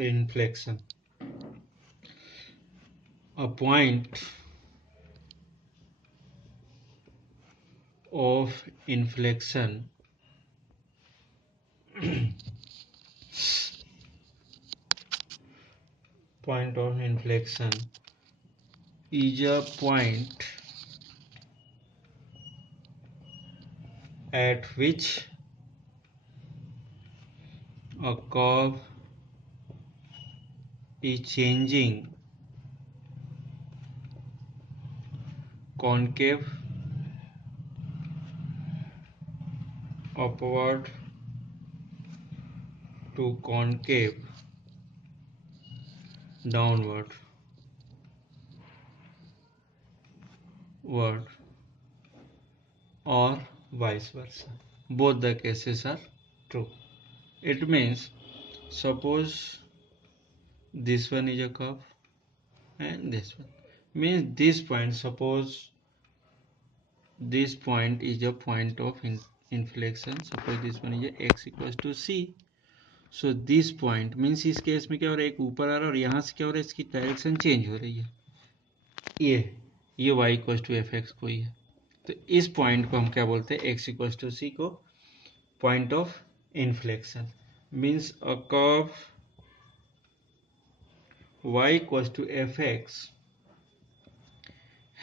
inflection. A point of inflection point of inflection is a point at which a curve is changing concave upward to concave downward or vice versa. Both the cases are true. It means suppose this one is a curve and this one, means this point, suppose this point is a point of inflection, suppose this one is a x equals to c. So this point means इस case में क्या हो रहा है, एक ऊपर आ रहा है और यहाँ से क्या हो रहा है, इसकी डायरेक्शन चेंज हो रही है, ये y equals to f x को ही है. तो इस पॉइंट को हम क्या बोलते हैं, x इक्वल्स टू सी को point of inflection. Means a curve y equals to f x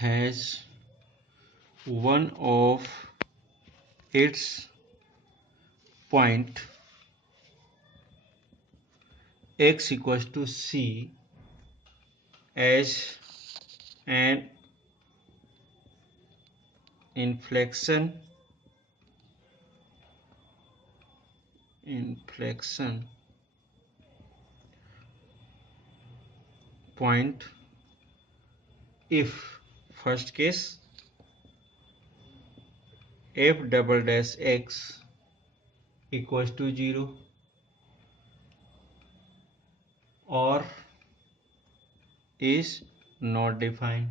has one of its point x equals to c as an inflection point if first case f double dash x equals to 0 or is not defined,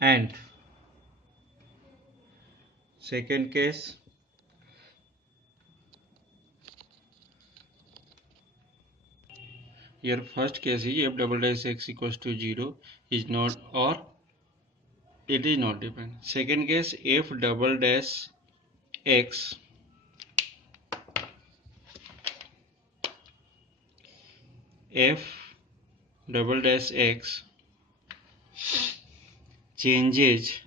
and second case here first case is f double dash x equals to 0 is not or it is not defined. Second case f double dash x changes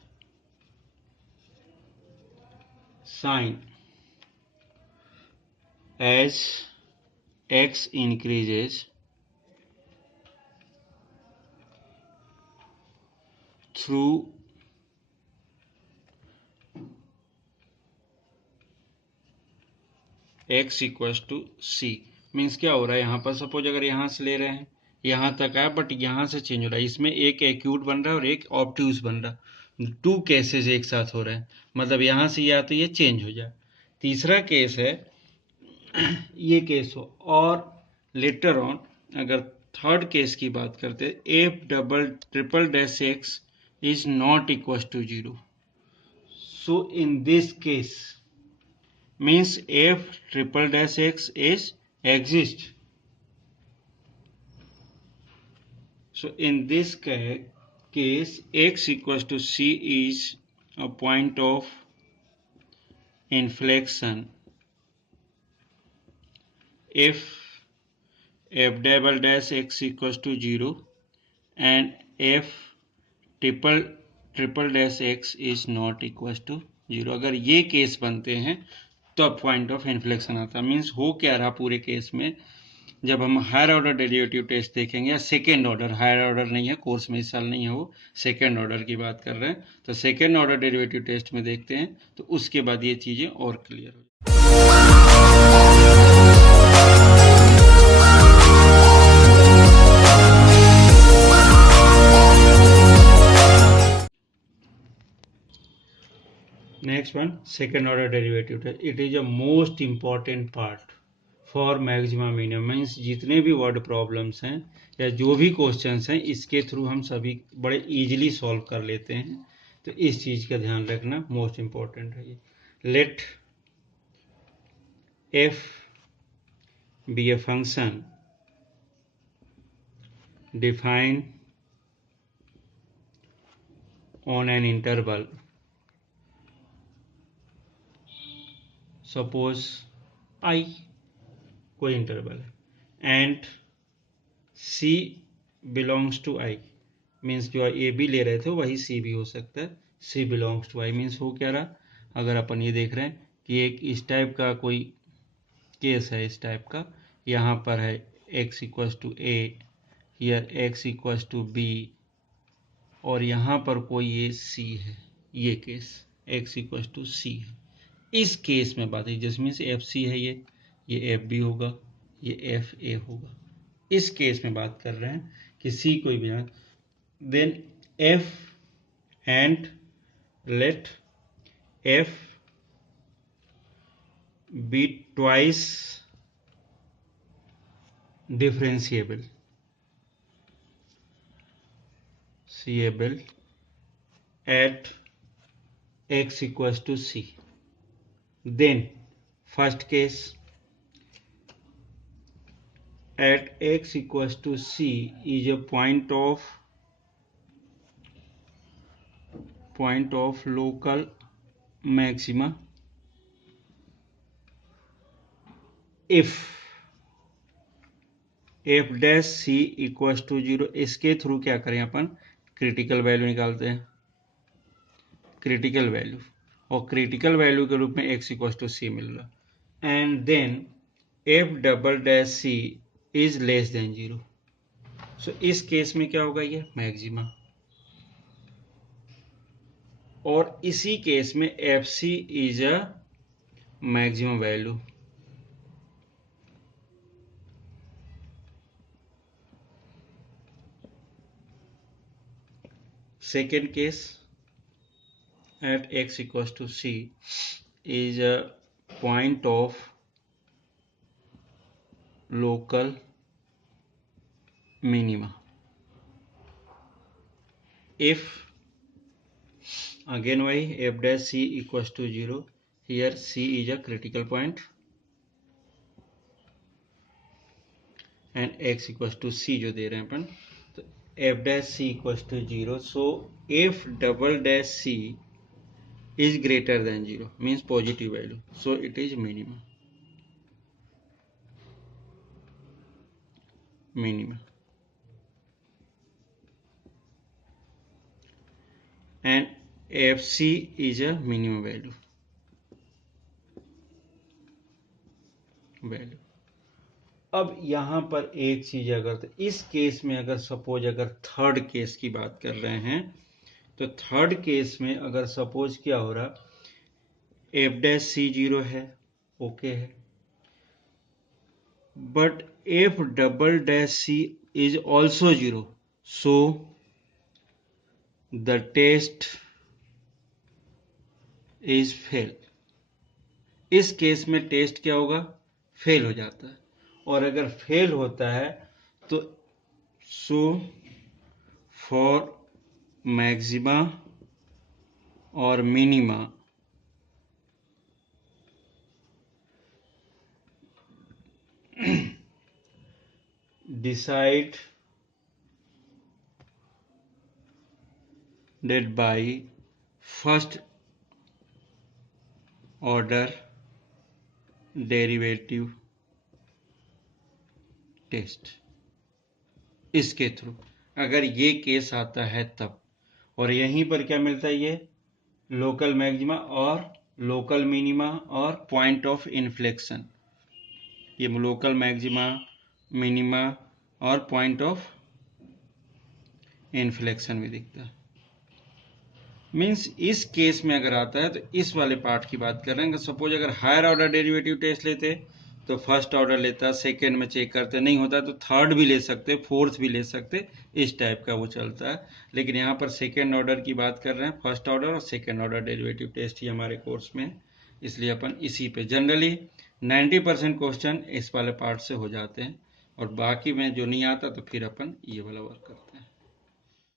sign as x increases through x equals to c. Means क्या हो रहा है, यहाँ पर suppose अगर यहाँ से ले रहे हैं, यहाँ तक आया बट यहाँ से चेंज हो रहा है, इसमें एक एक्यूट बन रहा है और एक ऑब्ट्यूज बन रहा है, टू केसेस एक साथ हो रहे हैं, मतलब यहाँ से या तो ये चेंज हो जाए. तीसरा केस है ये केस हो, और लेटर ऑन अगर थर्ड केस की बात करते हैं, f double triple dash x is not equal to 0. So in this case means f triple dash x is exist. So in this case x equals to c is a point of inflection if f double dash x equals to 0 and f triple dash x is not equals to 0. अगर ये case बनते हैं तो point of inflection आता है. Means हो क्या रहा पूरे केस में, जब हम हायर ऑर्डर डेरिवेटिव टेस्ट देखेंगे या सेकेंड ऑर्डर, हायर ऑर्डर नहीं है कोर्स में इस साल नहीं है, वो सेकेंड ऑर्डर की बात कर रहे हैं, तो सेकेंड ऑर्डर डेरिवेटिव टेस्ट में देखते हैं तो उसके बाद ये चीजें और क्लियर हो. Next one, second order derivative test. It is a most important part for maximum minimum. Means जितने भी वर्ड प्रॉब्लम्स हैं या जो भी क्वेश्चंस हैं इसके थ्रू हम सभी बड़े इजीली सॉल्व कर लेते हैं, तो इस चीज का ध्यान रखना मोस्ट इम्पॉर्टेंट है. Let f be a function defined on an interval, suppose I कोई इंटरवल है and C belongs to I, means जो ए बी ले रहे थे वही C भी हो सकता है। C belongs to I means हो क्या रहा, अगर अपन ये देख रहे हैं कि एक इस टाइप का कोई केस है, इस टाइप का, यहाँ पर है x equals to A, here x equals to B, और यहाँ पर कोई ये C है, ये case x equals to C है। इस केस में बात है जिसमें से एफ सी है, ये एफ बी होगा, ये एफ ए होगा। इस केस में बात कर रहे हैं कि सी कोई भी ना, then F and let F be twice differentiable सीएबल at X equals to C. Then first case, at x equals to C is a point of local maxima if f dash C equals to 0। इसके through क्या करें अपन, critical value निकालते हैं, critical value, और critical value के रूप में x equal to C मिल रहा, and then f double dash C is less than 0। So इस केस में क्या होगा, ये मैक्सिमा, और इसी केस में f C is a maximum value. Second case, at x equals to C is a point of local minima if again y f dash C equals to 0, here C is a critical point and x equals to C जो दे रहे हैं अपन, तो f dash C equals to 0, so f double dash C is greater than 0 means positive value, so it is minimum। And FC is a minimum value। अब यहाँ पर एक चीज, अगर तो इस केस में अगर सपोज अगर थर्ड केस की बात कर रहे हैं, तो थर्ड केस में अगर सपोज क्या हो रहा, एफ डैश सी 0 है, ओके है, but f double dash C is also 0, so the test is fail. इस केस में टेस्ट क्या होगा, फेल हो जाता है, और अगर फेल होता है तो सो फॉर मैक्सिमा और minima decided by first order derivative test. इसके थ्रू अगर ये केस आता है तब, और यहीं पर क्या मिलता है, ये लोकल मैक्सिमा और लोकल मिनिमा और पॉइंट ऑफ इन्फ्लेक्शन, ये लोकल मैक्सिमा, मिनिमा और पॉइंट ऑफ इन्फ्लेक्शन भी दिखता है। मीन्स इस केस में अगर आता है तो इस वाले पार्ट की बात कर रहे हैं। सपोज अगर हायर ऑर्डर डेरिवेटिव टेस्ट लेते तो फर्स्ट ऑर्डर लेता, सेकेंड में चेक करते, नहीं होता तो थर्ड भी ले सकते, फोर्थ भी ले सकते, इस टाइप का वो चलता है। लेकिन यहाँ पर सेकेंड ऑर्डर की बात कर रहे हैं, फर्स्ट ऑर्डर और सेकेंड ऑर्डर डेरिवेटिव टेस्ट ही हमारे कोर्स में, इसलिए अपन इसी पे जनरली 90% क्वेश्चन इस वाले पार्ट से हो जाते हैं, और बाकी में जो नहीं आता तो फिर अपन ये वाला वर्क करते हैं।